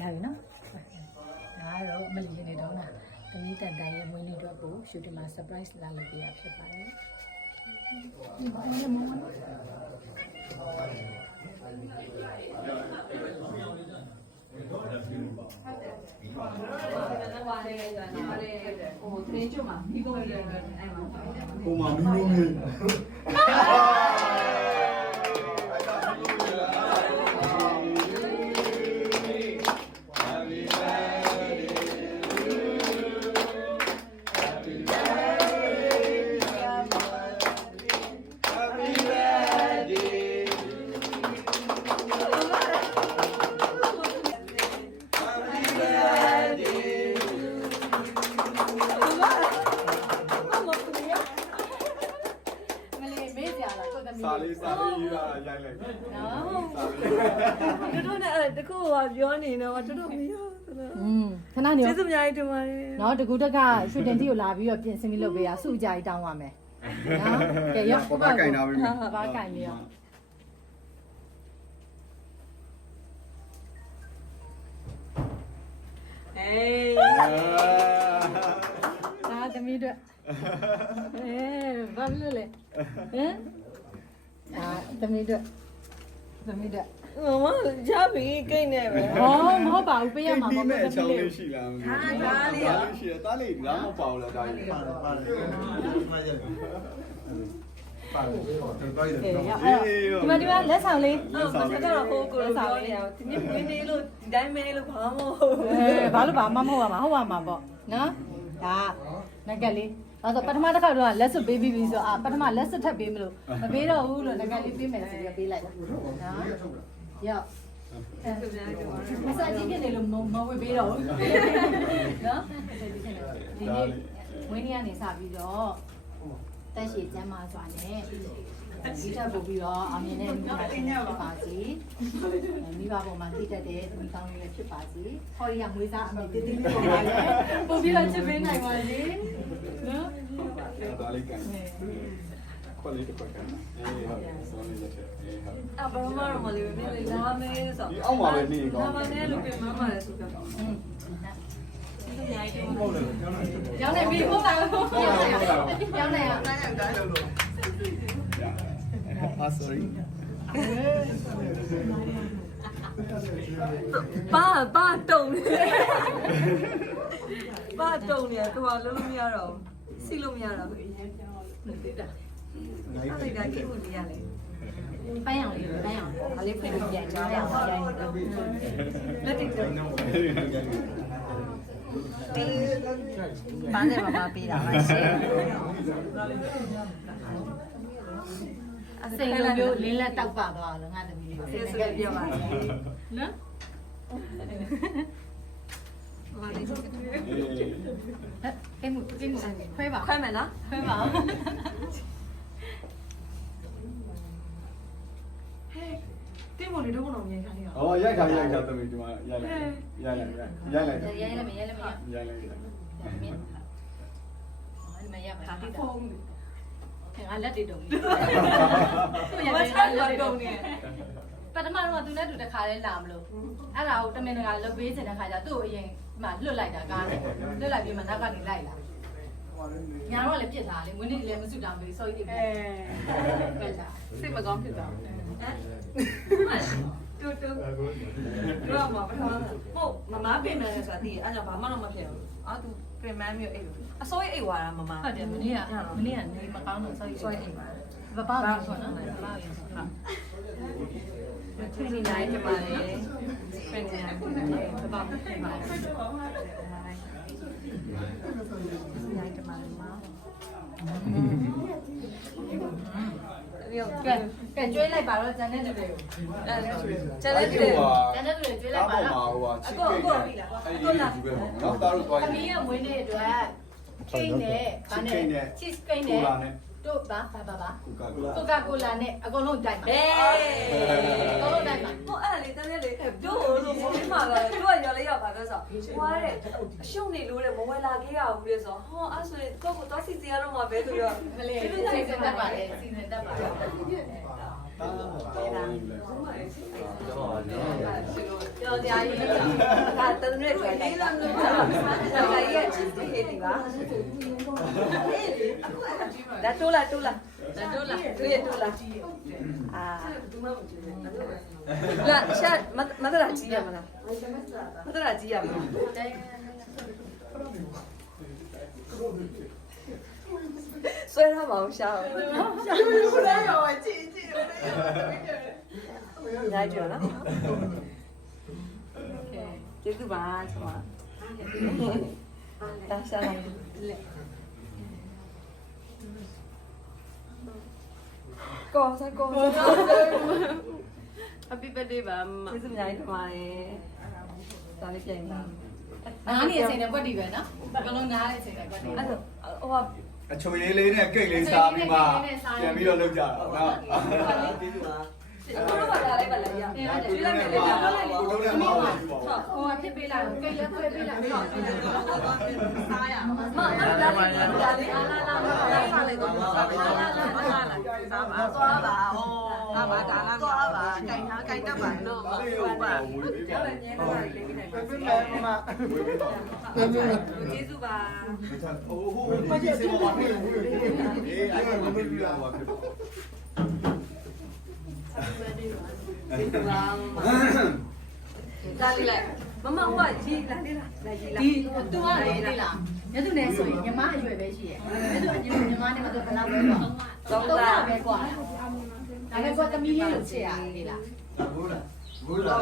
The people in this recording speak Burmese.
ရပြီနော်ဒါကတော့မလီနေတော့လားတမီးတန်တန်ရဲ့မွေးနေ့အတွက်ကိုရှူတင်မှာ surprise လာလုပ်ပေးရဖြစ်ပါတယ်ဒီဘာလဲမမနော်ဟိုမှာမီမိုမီမ စာလေးစာလေးရေးတာရိုက်လိုက်ပြီနော်စာလေးတို့တို့နဲ့အဲ့တခုကပြောနေတော့တို့တို့မရဘူးနော်อืมခဏနေကျေးရောဇူးအများကြီးတင်ပါတယ်နော်တကူတက်ကရွှေတင်တီကိုလာပြီးတော့ပြင်ဆင်ပြီးလုပ်ပေးရစုကြိုက်တောင်းပါမယ်နော်ကဲရောဘာဘာကင်တာပြီဘာကင်နေရောအေးဒါသမီးတို့အဲဘာလို့လဲဟမ်အာ သမီးတို့သမီးတို့မမရပြီကိတ်နေပဲဟောမဟုတ်ပါဘူးပေးရမှာဒီပေါ့မဲ့သမအချောီးင်းလေးလေးရှိလားမသိဘူးဒါလေးရှိရတားလေးဒါမှမပေါ့လားဒါကြီးပါတယ်ပါတယ်ပါတယ်ပါတယ်ကဲရအဲ့ဒီမှာဒီမှာလက်ဆောင်လေးအဲ့တော့မစကတော့ဟိုကိုလိုပြောနေအောင်ဒီနေ့မင်းနေလို့ဒီတိုင်းမင်းလို့ဘာမှမဟုတ်အဲဘာလို့ဘာမှမဟုတ်ပါမှာဟုတ်ပါမှာပေါ့နော်ဒါငကက်လေး ဒါဆိုပထမတစ်ခါတော့လက်စွပ်ပေးပြီးပြီဆိုအာပထမလက်စွပ်ထပ်ပေးမလို့မပေးတော့ဘူးလို့ငကက်လေးပေးမယ်ဆိုပြီးပေးလိုက်တာနော်ရောက်မစားကြည့်ဖြစ်နေလို့မဝေပေးတော့ဘူးနော်ဒီနေ့ဝင်းနေကနေစပြီးတော့တက်ရှိကျမ်းမာစွာနဲ့ဒီတက်ပို့ပြီးတော့အမြင်နဲ့မိဘဖြစ်ပါစေမိဘပေါ်မှာတည်တတ်တဲ့မိကောင်းလေးလည်းဖြစ်ပါစေဟောရီကမွေးစားအမေတည်တည်လေးပေါ်ပါလေပို့ပြီးတော့ချစ်ပေးနိုင်ပါစေနော် ဒါလေးကန်ခွက်လေးတစ်ခွက်ကန်အေးဟုတ်ဆောင်းလေးလက်ထက်အေးဟုတ်အဘာမှတော့မလေးမင်းလေးလာမယ်ဆိုဒီအောက်မှာပဲနေကောင်းလာမယ်လို့ပြန်မမလည်းဆိုတော့อืมကျေးဇူးအများကြီးတင်ပါဟုတ်တယ်ကျောင်းလေးရောင်းနေပြီဟုတ်ပါဘူးရောင်းနေရောင်းနေရအာ sorry ပါပါတုံနေပါတုံနေသူကလုံးလို့မရတော့ စီလို့မရတော့ဘူးအဲ့ဒါကကိမှုလေးရလေပန်းရောင်လေးပန်းရောင်ဒါလေးဖွင့်ပြီးပြန်ကြားရအောင်ပြန်ရင်တော့လက်တိတုံပန်းနဲ့မမပေးတာပါရှင်စိတ်လိုမျိုးလင်းလက်တောက်ပါသွားလို့ငါသမီးလေးကျေးဇူးပြပါမယ်နော် ဘာလေးဆိုကိမှုကိမှုခွဲပါခွဲမယ်နော်ခွဲပါတင်းမလေးတော့ဘုံအောင်မြန်ခါလေးရဟောရိုက်ခါရိုက်ခါသမီးဒီမှာရိုက်လိုက်ရိုက်လိုက်ရိုက်လိုက်ရဲလည်းမရဲလည်းမရရိုက်လိုက်မြင်မရပါဘူးဖုန်းငါလက်တွေတုံးမဆက်လာတော့နေပထမတော့သူနဲ့တူတခါလဲလာမလို့အဲ့ဒါကိုတမင်တကာလုတ်ပေးချင်တဲ့ခါကျသူ့ကိုအရင် မှလွတ်လိုက်တာကားနဲ့လွတ်လိုက်ပြီးမှနောက်ကနေလိုက်လာညာတော့လည်းပြစ်လာလေဝင်းနေလည်းမစွတောင်ပြီးစောကြီးတွေအဲပြက်လာစိတ်မကောင်းဖြစ်သွားဟမ်တူတူတော့မပထမဟုတ်မမပြင်မယ်ဆိုတာသိအဲ့ကြောင့်ဘာမှတော့မဖြစ်ဘူးအာသူပြင်မမျိုးအိတ်အစိုးရအိတ်ဝါတာမမဟုတ်တယ်မနေ့ကမနေ့ကနေမကောင်းတော့စောကြီးစိုးရအိတ်ပါဘပောက်ရဆိုနော်ဘပောက်ရဆိုဟုတ် ထွေးနေနိုင်ကြပါလေပြင်နေနိုင်ဘပောက်ပြင်ပါနိုင်ကြပါလေမရောကဲကဲကျွေးလိုက်ပါတော့ဂျန်တဲ့တူတွေကိုအဲကျန်တဲ့တွေဂျန်တဲ့တူတွေကျွေးလိုက်ပါတော့ဟိုဟာချစ်ကိတ်အဲ့ဒီဒီပဲပေါ့နော်တားလို့သွားသမီးရဲ့မွေးနေ့အတွက်ကိန်းနဲ့ဗာနဲ့ cheese ကိန်းနဲ့ကိုလာနဲ့ တို့ဗာဗာဗာဗာကိုကာကိုလာကိုကာကိုလာနဲ့အကုန်လုံးတိုက်ပါเอ้အကုန်လုံးတိုက်ပါဟိုအဲ့လေတန်းလေးလေတို့လို့မင်းမှာပဲတို့ကရော်လေးရောက်ပါပဲဆိုဟွာတဲ့အရှုံနေလို့တဲ့မဝဲလာခဲ့ရဘူးလေဆိုဟောအဲ့ဆိုရင်ကိုကိုတော့စီစီရတော့မှာပဲဆိုတော့မလေးစီစဉ်တတ်ပါလေစီစဉ်တတ်ပါလေကျော်ကြာကြီးဒါတနည်းထွက်လိုက်တာကျော်ကြာကြီးရဲ့ချ စ်ဟေးဒီပါဒါတိုးလာတိုးလာဒါတိုးလာတွေ့ရတိုးလာအာလာရှာမမတရာကြီးရမလားမတရာကြီးရမလားဆွဲရပါဦးရှာရှာဆွဲရ ပါကြည့်ကြည့်ရိုက်ကြနော်ကျေးဇူးပါဆမဒါရှာလိုက်ကောစားကောစား Happy birthday ပါမမကျေးဇူးများတင်ပါတယ်ဒါလေးပြန်ပါနားနေတဲ့အချိန်နဲ့ကွက်တီပဲနော်ဘယ်လိုနားတဲ့အချိန်နဲ့ကွက်တီအဲ့တော့ဟိုကအချုံရည်လေးနဲ့ကိတ်လေးစားပြီးမှပြန်ပြီးတော့လောက်ကြတာနော်ကျေးဇူးပါ ကျွန်တော်တို့ကဒါလေးပါလေရကျွေးလိုက်မယ်လေပြောလိုက်လေကိုလုံးနဲ့မအောင်ဘူးပေါ့ဟိုကဖြစ်ပေးလိုက်ကိတ်လည်းခွဲပေးလိုက်ပြီးတော့စားရမမဒါလေးဒါလေးအားလာလာစားလိုက်တော့စားလိုက်လာလာလာစားပါသွားပါဩစားပါဒါလားသွားပါကြိုင်ထားကြိုင်တတ်ပါနော်ဟုတ်ပါဒါပဲညနေလာလေးနေနိုင်ပါစေဝေးပြီးတော့ကျေးဇူးပါဟိုဟိုမကြီးစေမပါဘူးအေးအဲ့ဒါမပြီးဘူးလားဟိုဖြစ်တော့ကျေးဇူးပါဒါ လေးလိုက်မမဟိုကကြီးလာလေးလာလာကြီးလာဒီသူကလေလေလားညသူနဲ့ဆိုရင်ညီမအရွယ်ပဲရှိရဲ့ညသူအညီညီမနဲ့မတူဘယ်လောက်ပဲပေါ့သုံးတော့လားပဲကွာဒါပေမဲ့ကွာသမီးလေးကိုချစ်ရတယ်လေလားဘူးလားဘူးလား